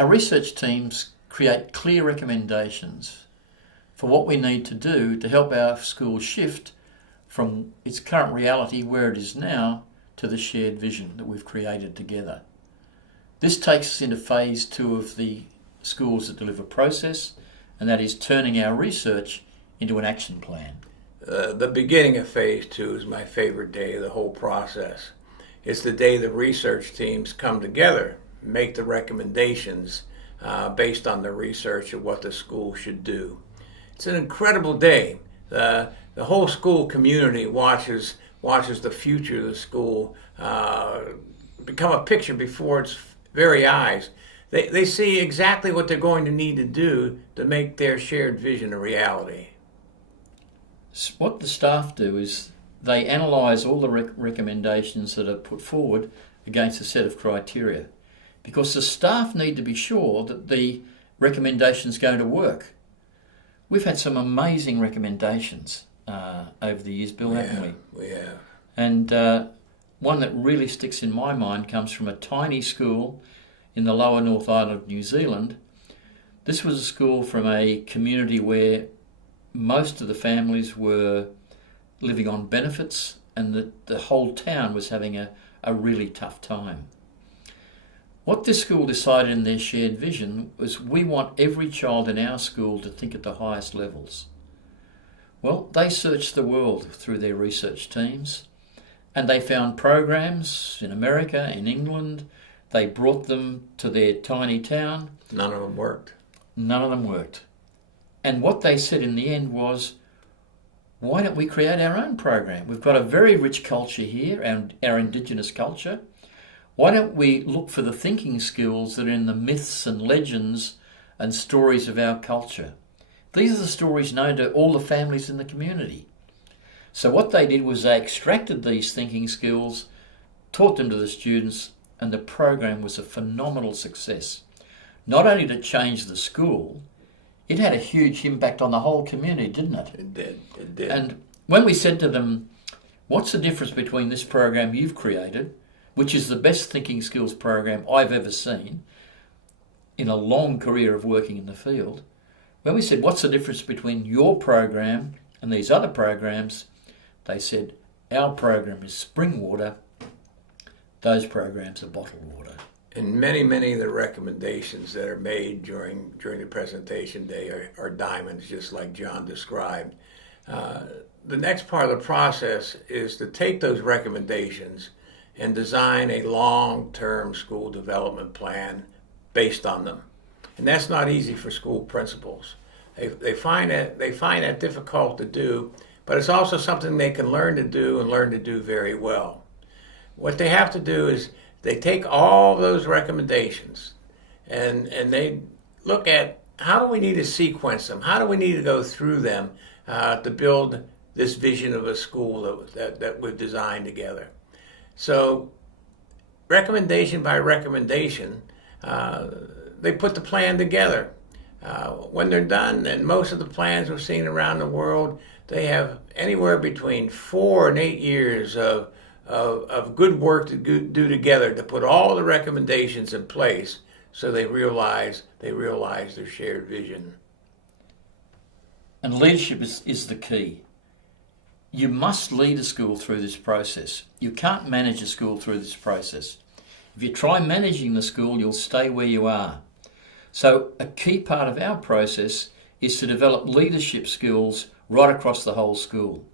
Our research teams create clear recommendations for what we need to do to help our school shift from its current reality, where it is now, to the shared vision that we've created together. This takes us into phase 2 of the Schools that Deliver process, and that is turning our research into an action plan. The beginning of phase 2 is my favorite day of the whole process. It's the day the research teams come together, make the recommendations based on the research of what the school should do. It's an incredible day. The whole school community watches the future of the school become a picture before its very eyes. They see exactly what they're going to need to do to make their shared vision a reality. What the staff do is they analyse all the recommendations that are put forward against a set of criteria, because the staff need to be sure that the recommendation's going to work. We've had some amazing recommendations over the years, Bill, haven't we? We have. And one that really sticks in my mind comes from a tiny school in the lower North Island of New Zealand. This was a school from a community where most of the families were living on benefits, and the whole town was having a really tough time. What this school decided in their shared vision was, we want every child in our school to think at the highest levels. Well, they searched the world through their research teams, and they found programs in America, in England. They brought them to their tiny town. None of them worked. None of them worked. And what they said in the end was, why don't we create our own program? We've got a very rich culture here, and our Indigenous culture. Why don't we look for the thinking skills that are in the myths and legends and stories of our culture? These are the stories known to all the families in the community. So what they did was they extracted these thinking skills, taught them to the students, and the program was a phenomenal success. Not only did it change the school, it had a huge impact on the whole community, didn't it? It did. And when we said to them, what's the difference between this program you've created, which is the best thinking skills program I've ever seen in a long career of working in the field, when we said, what's the difference between your program and these other programs, they said, our program is spring water, those programs are bottled water. And many of the recommendations that are made during the presentation day are diamonds, just like John described. The next part of the process is to take those recommendations and design a long-term school development plan based on them. And that's not easy for school principals. They find that difficult to do, but it's also something they can learn to do very well. What they have to do is they take all those recommendations and they look at, how do we need to sequence them? How do we need to go through them to build this vision of a school that we've designed together? So recommendation by recommendation, they put the plan together. When they're done, and most of the plans we've seen around the world, they have anywhere between 4 and 8 years of good work to do together to put all the recommendations in place, so they realize their shared vision. And leadership is the key. You must lead a school through this process. You can't manage a school through this process. If you try managing the school, you'll stay where you are. So a key part of our process is to develop leadership skills right across the whole school.